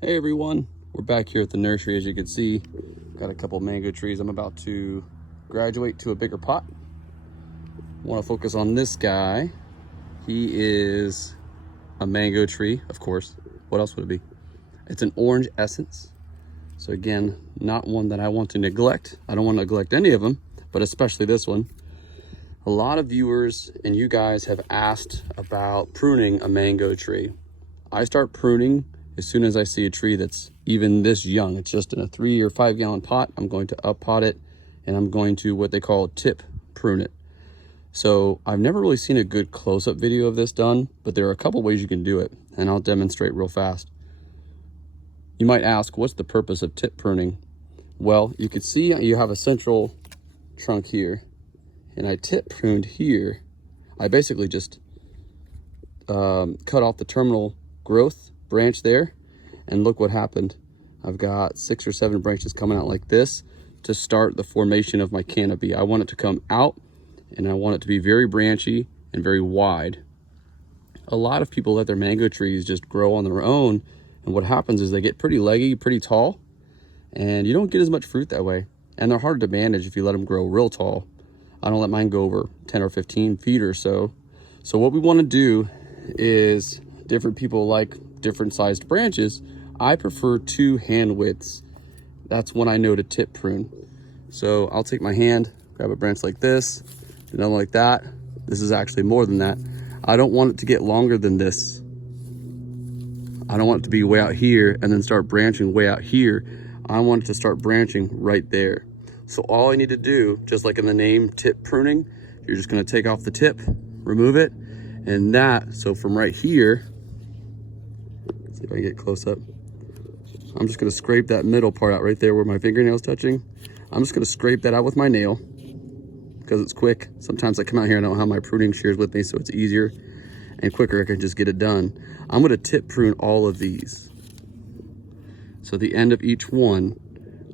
Hey everyone, we're back here at the nursery. As you can see, got a couple mango trees. I'm about to graduate to a bigger pot. Want to focus on this guy. He is a mango tree, of course. What else would it be? It's an orange essence. So again, not one that I want to neglect. I don't want to neglect any of them, but especially this one. A lot of viewers and you guys have asked about pruning a mango tree. I start pruning as soon as I see a tree that's even this young. It's just in a 3 or 5 gallon pot. I'm going to up pot it and I'm going to what they call tip prune it. So I've never really seen a good close-up video of this done, but there are a couple ways you can do it, and I'll demonstrate real fast. You might ask, what's the purpose of tip pruning? Well, you can see you have a central trunk here, and I tip pruned here. I basically just cut off the terminal growth branch there, and look what happened. I've got 6 or 7 branches coming out like this to start the formation of my canopy. I want it to come out and I want it to be very branchy and very wide. A lot of people let their mango trees just grow on their own, and what happens is they get pretty leggy, pretty tall, and you don't get as much fruit that way, and they're hard to manage if you let them grow real tall. I don't let mine go over 10 or 15 feet or so. So what we want to do is, different people like different sized branches. I prefer 2 hand widths. That's when I know to tip prune. So I'll take my hand, grab a branch like this, another like that. This is actually more than that. I don't want it to get longer than this. I don't want it to be way out here and then start branching way out here. I want it to start branching right there. So all I need to do, just like in the name tip pruning, you're just gonna take off the tip, remove it, and that, so from right here, see if I can get close up. I'm just gonna scrape that middle part out right there where my fingernail's touching. I'm just gonna scrape that out with my nail because it's quick. Sometimes I come out here and I don't have my pruning shears with me, so it's easier and quicker. I can just get it done. I'm gonna tip prune all of these. So the end of each one,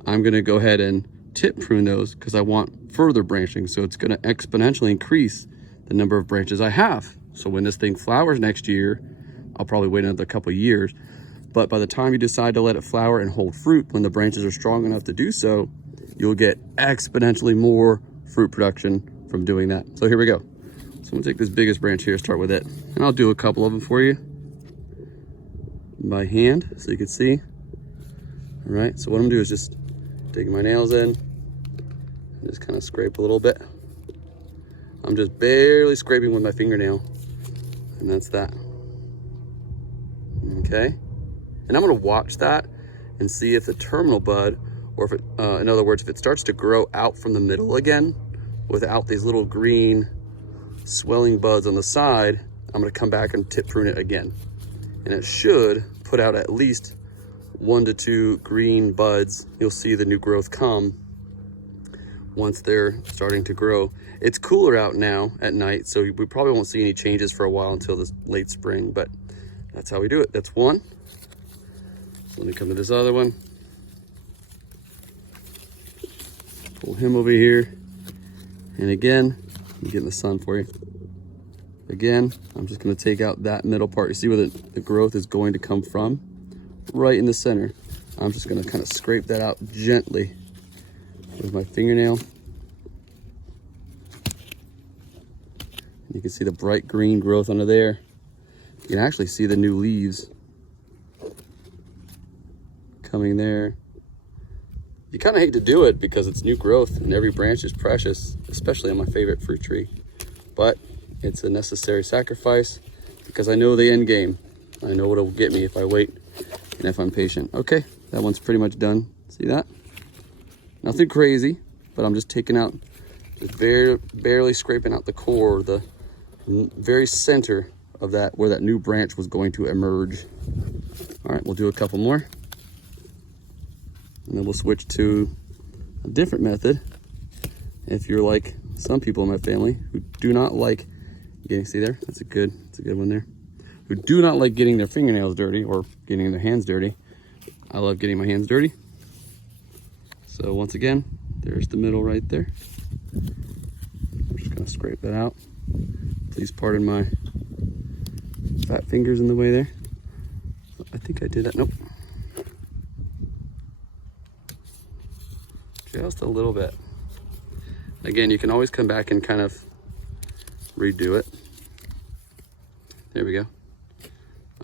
I'm gonna go ahead and tip prune those because I want further branching. So it's gonna exponentially increase the number of branches I have. So when this thing flowers next year, I'll probably wait another couple of years. But by the time you decide to let it flower and hold fruit, when the branches are strong enough to do so, you'll get exponentially more fruit production from doing that. So here we go. So I'm gonna take this biggest branch here, start with it. And I'll do a couple of them for you by hand so you can see. All right, so what I'm gonna do is just dig my nails in and just kind of scrape a little bit. I'm just barely scraping with my fingernail, and that's that. Okay, and I'm gonna watch that and see if the terminal bud, or if it, in other words, if it starts to grow out from the middle again without these little green swelling buds on the side, I'm gonna come back and tip prune it again. And it should put out at least 1 to 2 green buds. You'll see the new growth come once they're starting to grow. It's cooler out now at night, so we probably won't see any changes for a while until this late spring, but that's how we do it. That's one. So let me come to this other one. Pull him over here. And again, I'm getting the sun for you. Again, I'm just gonna take out that middle part. You see where the growth is going to come from? Right in the center. I'm just gonna kind of scrape that out gently with my fingernail. You can see the bright green growth under there. You can actually see the new leaves coming there. You kind of hate to do it because it's new growth and every branch is precious, especially on my favorite fruit tree. But it's a necessary sacrifice because I know the end game. I know what will get me if I wait and if I'm patient. Okay, that one's pretty much done. See that? Nothing crazy, but I'm just taking out, just barely scraping out the core, the very center of that, where that new branch was going to emerge. All right, we'll do a couple more. And then we'll switch to a different method. If you're like some people in my family who do not like getting, see there? That's a good one there. Who do not like getting their fingernails dirty or getting their hands dirty. I love getting my hands dirty. So once again, there's the middle right there. I'm just gonna scrape that out. Please pardon my fat fingers in the way there. I think I did that. Nope. just a little bit. Again, you can always come back and kind of redo it. There we go.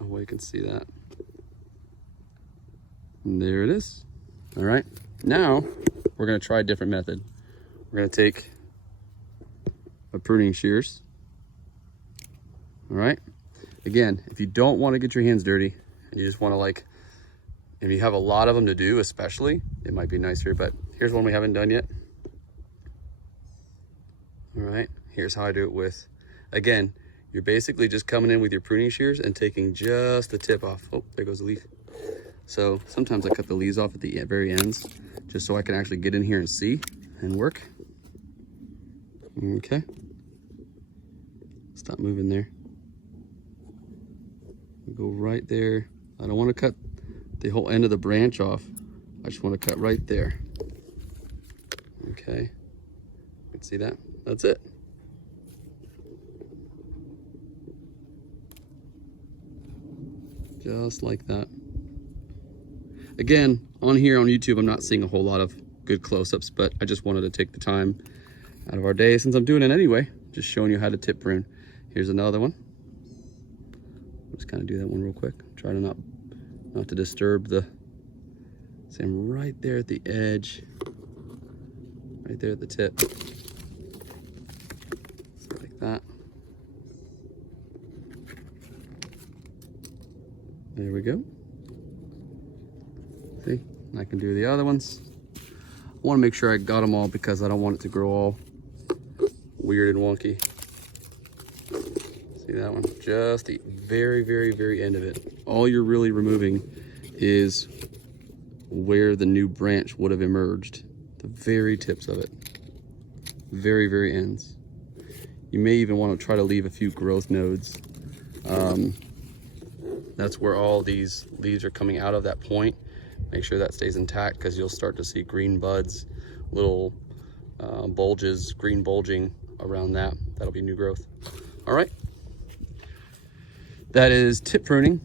Oh, well, you can see that. And there it is. All right, now we're gonna try a different method. We're gonna take a pruning shears. All right, again, if you don't wanna get your hands dirty and you just wanna, like, if you have a lot of them to do, especially, it might be nicer, but here's one we haven't done yet. All right, here's how I do it with, again, you're basically just coming in with your pruning shears and taking just the tip off. Oh, there goes the leaf. So sometimes I cut the leaves off at the very ends, just so I can actually get in here and see and work. Okay. Stop moving there. Go right there. I don't want to cut the whole end of the branch off. I just want to cut right there. Okay. You can see that? That's it. Just like that. Again, on here on YouTube, I'm not seeing a whole lot of good close-ups, but I just wanted to take the time out of our day since I'm doing it anyway, just showing you how to tip prune. Here's another one. I'll just kind of do that one real quick. Try to not to disturb the, see, I'm right there at the edge, right there at the tip. So like that. There we go. See, I can do the other ones. I want to make sure I got them all because I don't want it to grow all weird and wonky. See that one? Just the very, very, very end of it. All you're really removing is where the new branch would have emerged. The very tips of it. Very, very ends. You may even want to try to leave a few growth nodes. That's where all these leaves are coming out of that point. Make sure that stays intact because you'll start to see green buds, little bulges, green bulging around that. That'll be new growth. All right. That is tip pruning.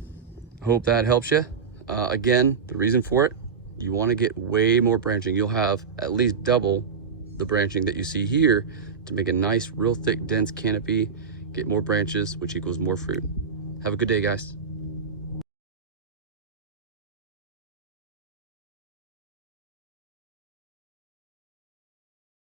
Hope that helps you. Again, the reason for it, you want to get way more branching. You'll have at least double the branching that you see here to make a nice, real thick, dense canopy, get more branches, which equals more fruit. Have a good day, guys.